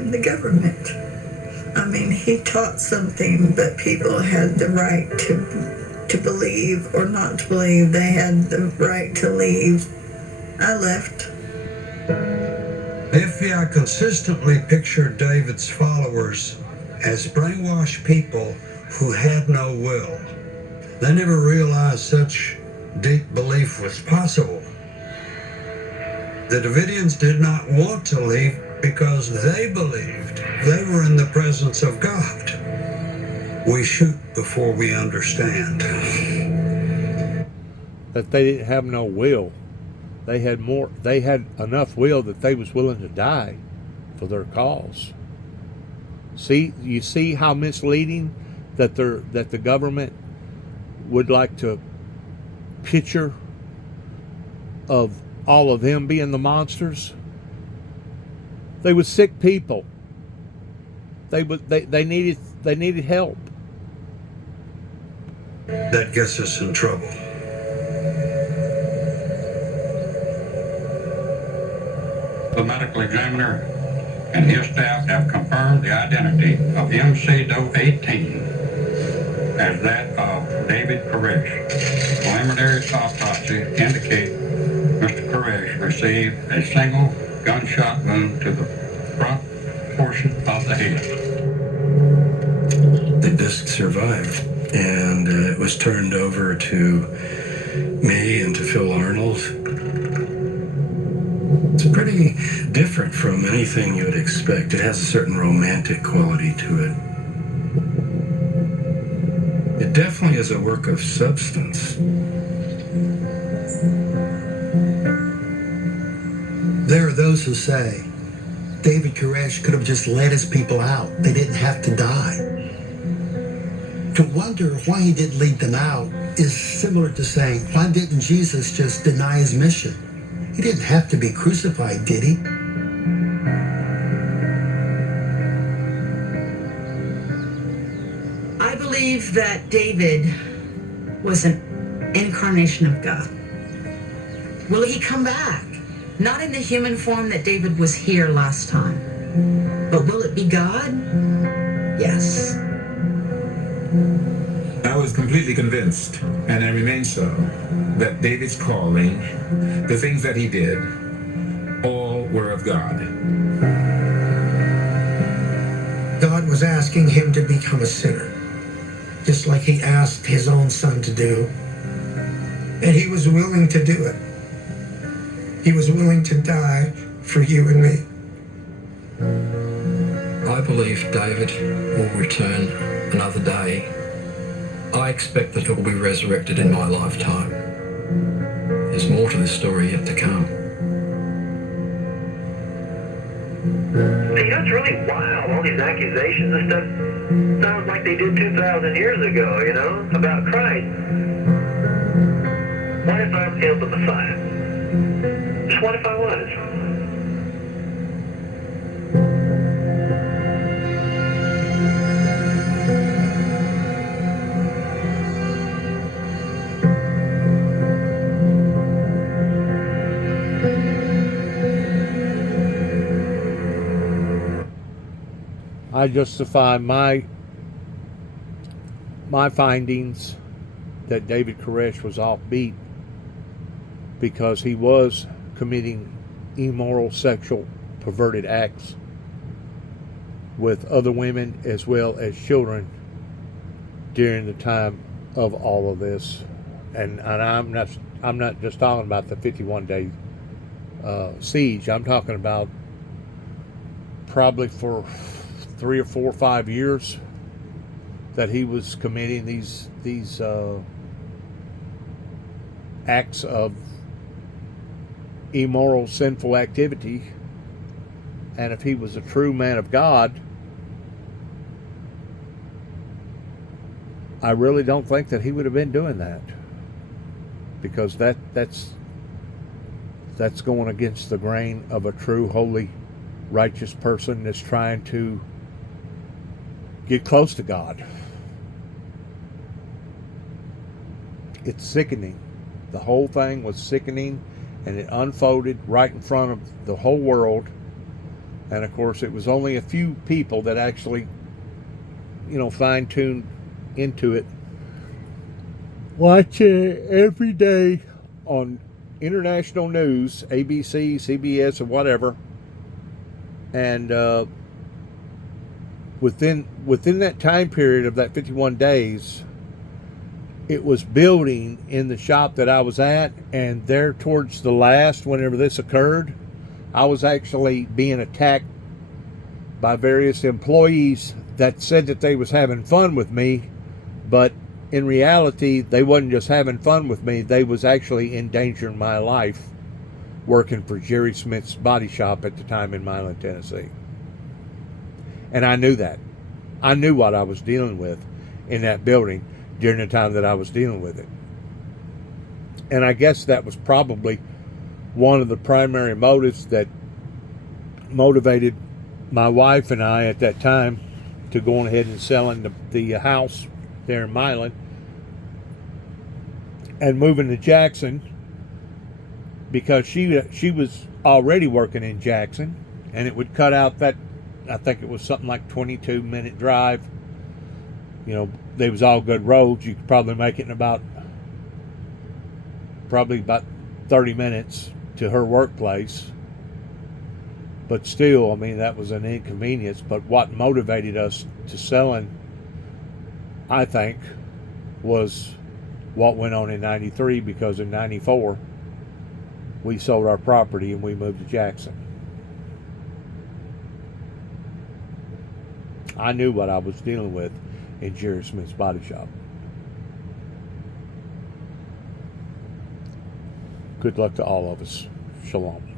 blame the government. I mean, he taught something that people had the right to believe or not to believe. They had the right to leave. I left. The FBI consistently pictured David's followers as brainwashed people who had no will. They never realized such deep belief was possible. The Davidians did not want to leave because they believed they were in the presence of God. We shoot before we understand. That they didn't have no will. They had enough will that they was willing to die for their cause. You see how misleading that the government would like to picture of all of them being the monsters. They were sick people. They needed help. That gets us in trouble. The medical examiner and his staff have confirmed the identity of MC Doe 18 as that of David Koresh. Preliminary autopsy indicate Mr. Koresh received a single gunshot wound to the front portion of the head. The disc survived, and it was turned over to me and to Phil Arnold. It's pretty different from anything you would expect. It has a certain romantic quality to it. It definitely is a work of substance. There are those who say David Koresh could have just let his people out. They didn't have to die. To wonder why he didn't lead them out is similar to saying, why didn't Jesus just deny his mission? He didn't have to be crucified, did he? I believe that David was an incarnation of God. Will he come back? Not in the human form that David was here last time. But will it be God? Yes. I was completely convinced, and I remain so, that David's calling, the things that he did, all were of God. God was asking him to become a sinner, just like he asked his own son to do. And he was willing to do it. He was willing to die for you and me. I believe David will return another day. I expect that he will be resurrected in my lifetime. There's more to this story yet to come. You know, it's really wild, all these accusations and stuff. Sounds like they did 2,000 years ago, you know, about Christ. What if I'm the Messiah? Just what if I was? I justify my findings that David Koresh was offbeat because he was committing immoral, sexual, perverted acts with other women as well as children during the time of all of this. And I'm not just talking about the 51-day siege. I'm talking about probably for 3 or 4 or 5 years that he was committing these acts of immoral, sinful activity. And if he was a true man of God, I really don't think that he would have been doing that, because that's going against the grain of a true, holy, righteous person that's trying to get close to God. It's sickening. The whole thing was sickening, and it unfolded right in front of the whole world. And of course, it was only a few people that actually, fine-tuned into it. Watch it every day on international news, ABC, CBS, or whatever. And within that time period of that 51 days, it was building in the shop that I was at, and there towards the last, whenever this occurred, I was actually being attacked by various employees that said that they was having fun with me, but in reality, they wasn't just having fun with me, they was actually endangering my life working for Jerry Smith's body shop at the time in Milan, Tennessee. And I knew that. I knew what I was dealing with in that building during the time that I was dealing with it. And I guess that was probably one of the primary motives that motivated my wife and I at that time to go on ahead and selling the house there in Milan and moving to Jackson, because she was already working in Jackson, and it would cut out that, I think it was something like 22-minute drive. They was all good roads. You could probably make it in about 30 minutes to her workplace. But still, I mean, that was an inconvenience. But what motivated us to selling, I think, was what went on in 93, because in 94, we sold our property and we moved to Jackson. I knew what I was dealing with in Jerry Smith's body shop. Good luck to all of us. Shalom.